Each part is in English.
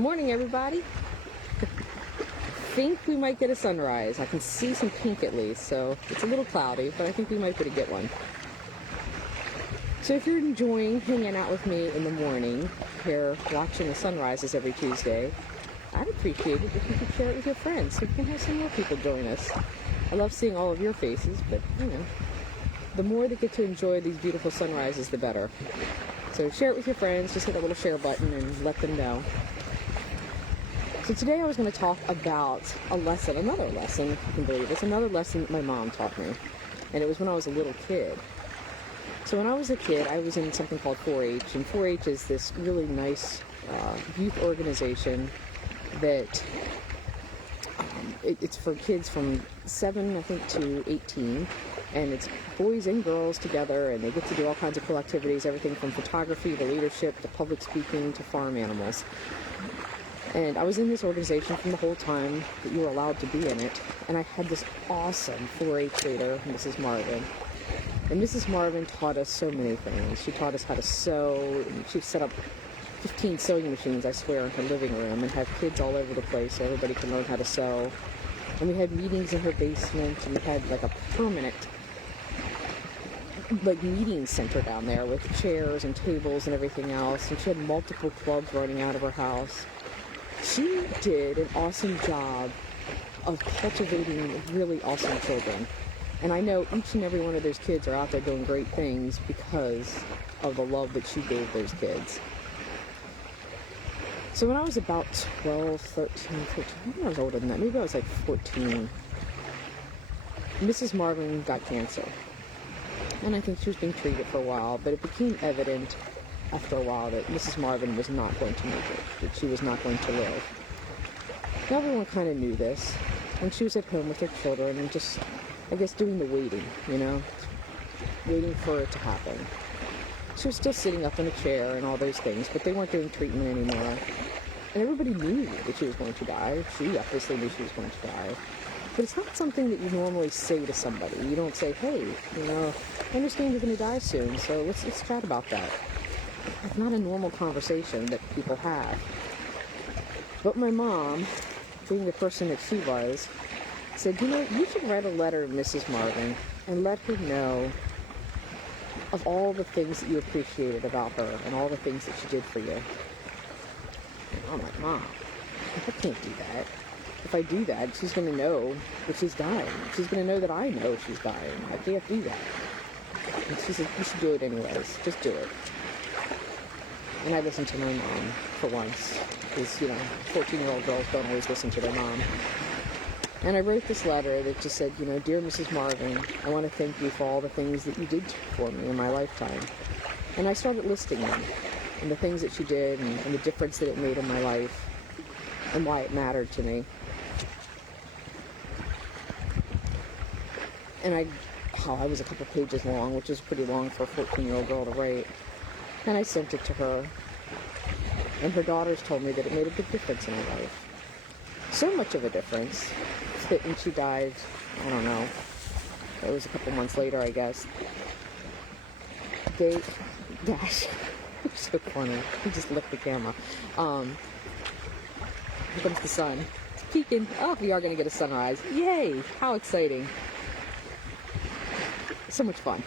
Morning, everybody. Think we might get a sunrise. I can see some pink at least, so it's a little cloudy, but I think we might be able to get one. So if you're enjoying hanging out with me in the morning, here watching the sunrises every Tuesday, I'd appreciate it if you could share it with your friends so we can have some more people join us. I love seeing all of your faces, but, the more they get to enjoy these beautiful sunrises, the better. So share it with your friends, just hit that little share button and let them know. So today I was going to talk about another lesson, if you can believe it. It's another lesson that my mom taught me, and it was when I was a little kid. So when I was a kid, I was in something called 4-H, and 4-H is this really nice youth organization that it's for kids from 7, I think, to 18, and it's boys and girls together, and they get to do all kinds of cool activities, everything from photography to leadership to public speaking to farm animals. And I was in this organization from the whole time that you were allowed to be in it, and I had this awesome 4-H leader, Mrs. Marvin. And Mrs. Marvin taught us so many things. She taught us how to sew, and she set up 15 sewing machines, I swear, in her living room, and have kids all over the place so everybody can learn how to sew. And we had meetings in her basement, and we had like a permanent meeting center down there with chairs and tables and everything else, and she had multiple clubs running out of her house. She did an awesome job of cultivating really awesome children. And I know each and every one of those kids are out there doing great things because of the love that she gave those kids. So when I was about 12, 13, 14, maybe I was older than that, maybe I was like 14, Mrs. Marvin got cancer. And I think she was being treated for a while, but it became evident after a while that Mrs. Marvin was not going to make it, that she was not going to live. Now everyone kind of knew this, and she was at home with her children and just, I guess, doing the waiting, waiting for it to happen. She was still sitting up in a chair and all those things, but they weren't doing treatment anymore. And everybody knew that she was going to die. She obviously knew she was going to die. But it's not something that you normally say to somebody. You don't say, hey, I understand you're going to die soon, so let's chat about that. It's not a normal conversation that people have. But my mom, being the person that she was, said, you should write a letter to Mrs. Marvin and let her know of all the things that you appreciated about her and all the things that she did for you. And I'm like, Mom, I can't do that. If I do that, she's going to know that she's dying. She's going to know that I know she's dying. I can't do that. And she said, you should do it anyways. Just do it. And I listened to my mom for once, because, 14-year-old girls don't always listen to their mom. And I wrote this letter that just said, Dear Mrs. Marvin, I want to thank you for all the things that you did for me in my lifetime. And I started listing them, and the things that she did, and the difference that it made in my life, and why it mattered to me. And I was a couple pages long, which is pretty long for a 14-year-old girl to write. And I sent it to her. And her daughters told me that it made a big difference in her life. So much of a difference that when she died, I don't know, it was a couple months later, I guess. Dash, so funny. He just licked the camera. Here comes the sun. It's peeking. Oh, we are going to get a sunrise. Yay! How exciting. So much fun.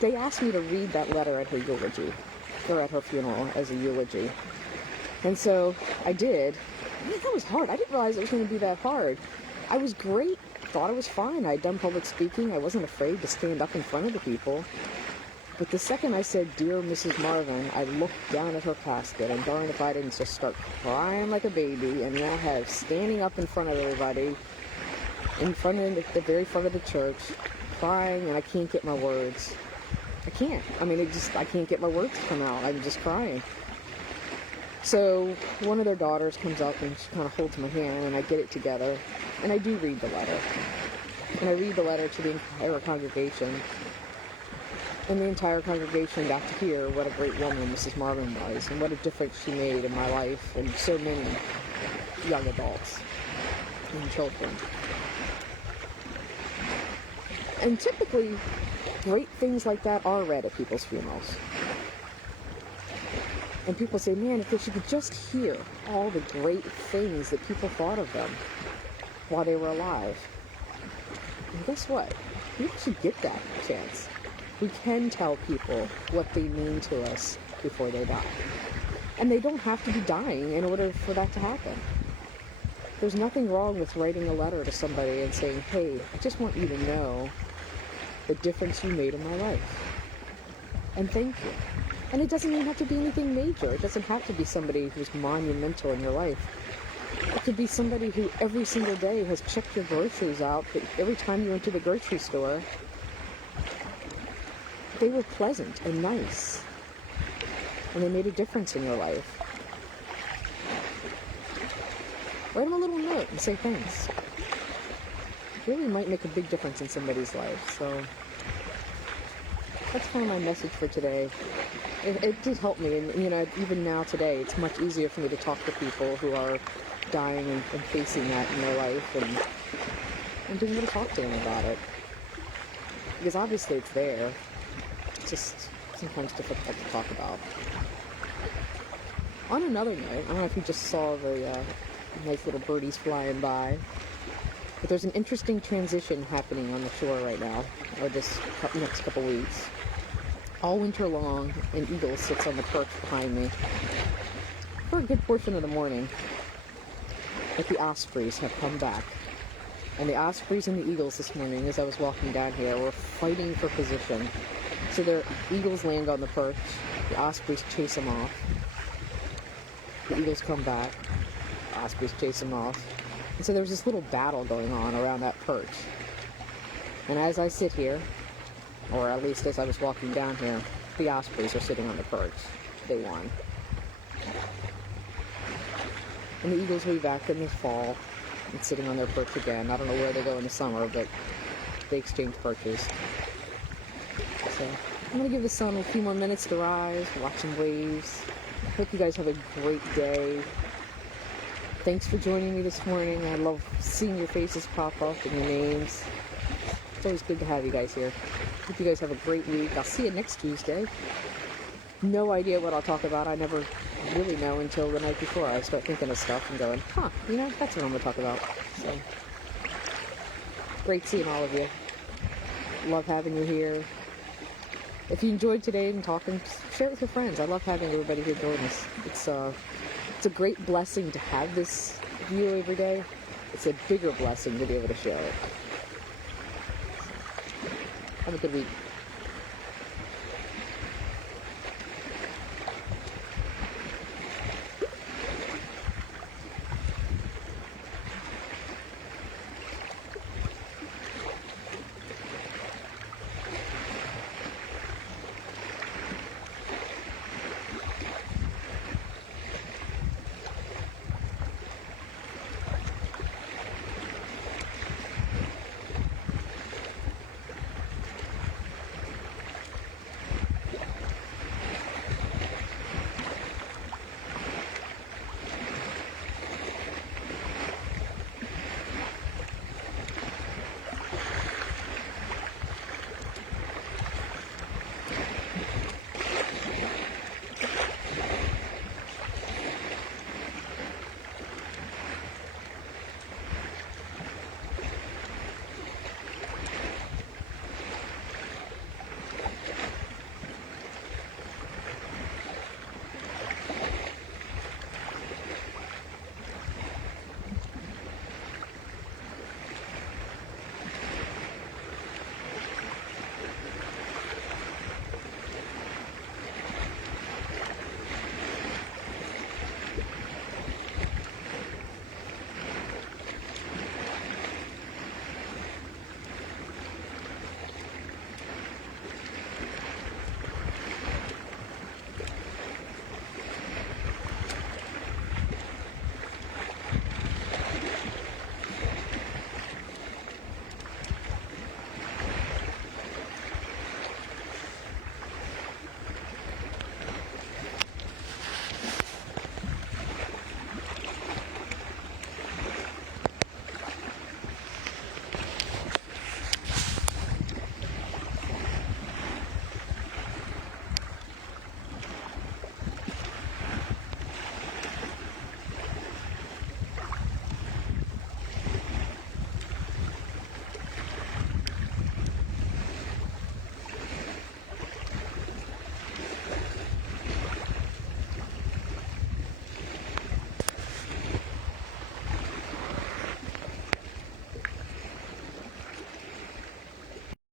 They asked me to read that letter at her eulogy, or at her funeral as a eulogy. And so I did. That was hard. I didn't realize it was going to be that hard. I was great. Thought I was fine. I'd done public speaking. I wasn't afraid to stand up in front of the people. But the second I said, Dear Mrs. Marvin, I looked down at her casket, and darn if I didn't just start crying like a baby, and now have standing up in front of everybody, in front of the very front of the church, crying, and I can't get my words. I can't. I can't get my words to come out. I'm just crying. So one of their daughters comes up and she kind of holds my hand, and I get it together, and I do read the letter. And I read the letter to the entire congregation, and the entire congregation got to hear what a great woman Mrs. Marvin was, and what a difference she made in my life and so many young adults and children. And typically, great things like that are read at people's funerals. And people say, man, if she could just hear all the great things that people thought of them while they were alive. And guess what? We should get that chance. We can tell people what they mean to us before they die. And they don't have to be dying in order for that to happen. There's nothing wrong with writing a letter to somebody and saying, hey, I just want you to know the difference you made in my life. And thank you. And it doesn't even have to be anything major. It doesn't have to be somebody who's monumental in your life. It could be somebody who every single day has checked your groceries out, but every time you went to the grocery store, they were pleasant and nice. And they made a difference in your life. Write them a little note and say thanks. It really might make a big difference in somebody's life. So that's kind of my message for today. It did help me, and even now today, it's much easier for me to talk to people who are dying and facing that in their life, and being able to talk to them about it. Because obviously it's there. It's just sometimes difficult to talk about. On another note, I don't know if you just saw the nice little birdies flying by, but there's an interesting transition happening on the shore right now, or this next couple weeks. All winter long, an eagle sits on the perch behind me for a good portion of the morning. But the ospreys have come back. And the ospreys and the eagles this morning, as I was walking down here, were fighting for position. So their eagles land on the perch, the ospreys chase them off. The eagles come back, the ospreys chase them off. And so there was this little battle going on around that perch. And as I sit here, or at least as I was walking down here, the ospreys are sitting on the perch. They won. And the eagles will be back in the fall and sitting on their perch again. I don't know where they go in the summer, but they exchange perches. So I'm going to give the sun a few more minutes to rise, watch some waves. Hope you guys have a great day. Thanks for joining me this morning. I love seeing your faces pop up and your names. It's always good to have you guys here. Hope you guys have a great week. I'll see you next Tuesday. No idea what I'll talk about. I never really know until the night before. I start thinking of stuff and going, that's what I'm going to talk about. So, great seeing all of you. Love having you here. If you enjoyed today and talking, share it with your friends. I love having everybody here join us. It's a great blessing to have this view every day. It's a bigger blessing to be able to share it. Have a good week.